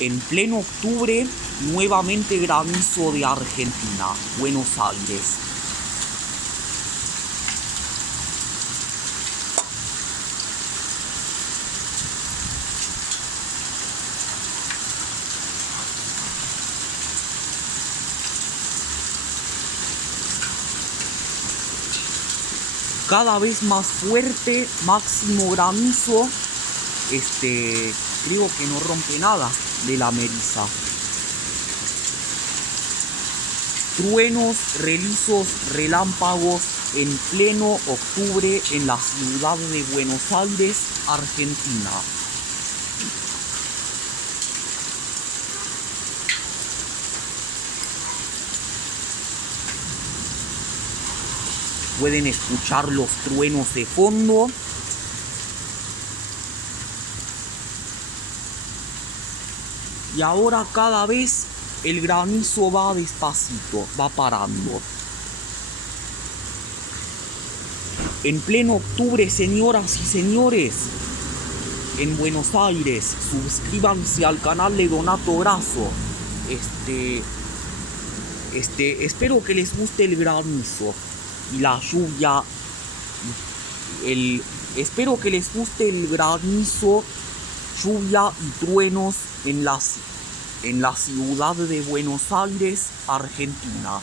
En pleno octubre, nuevamente granizo de Argentina, Buenos Aires. Cada vez más fuerte, máximo granizo. Creo que no rompe nada de la melisa. Truenos, relizos, relámpagos en pleno octubre en la ciudad de Buenos Aires, Argentina. Pueden escuchar los truenos de fondo. Y ahora cada vez el granizo va despacito, va parando. En pleno octubre, señoras y señores, en Buenos Aires, suscríbanse al canal de Donato Grasso. Espero que les guste el granizo y la lluvia. Espero que les guste el granizo, lluvia y truenos en la ciudad de Buenos Aires, Argentina.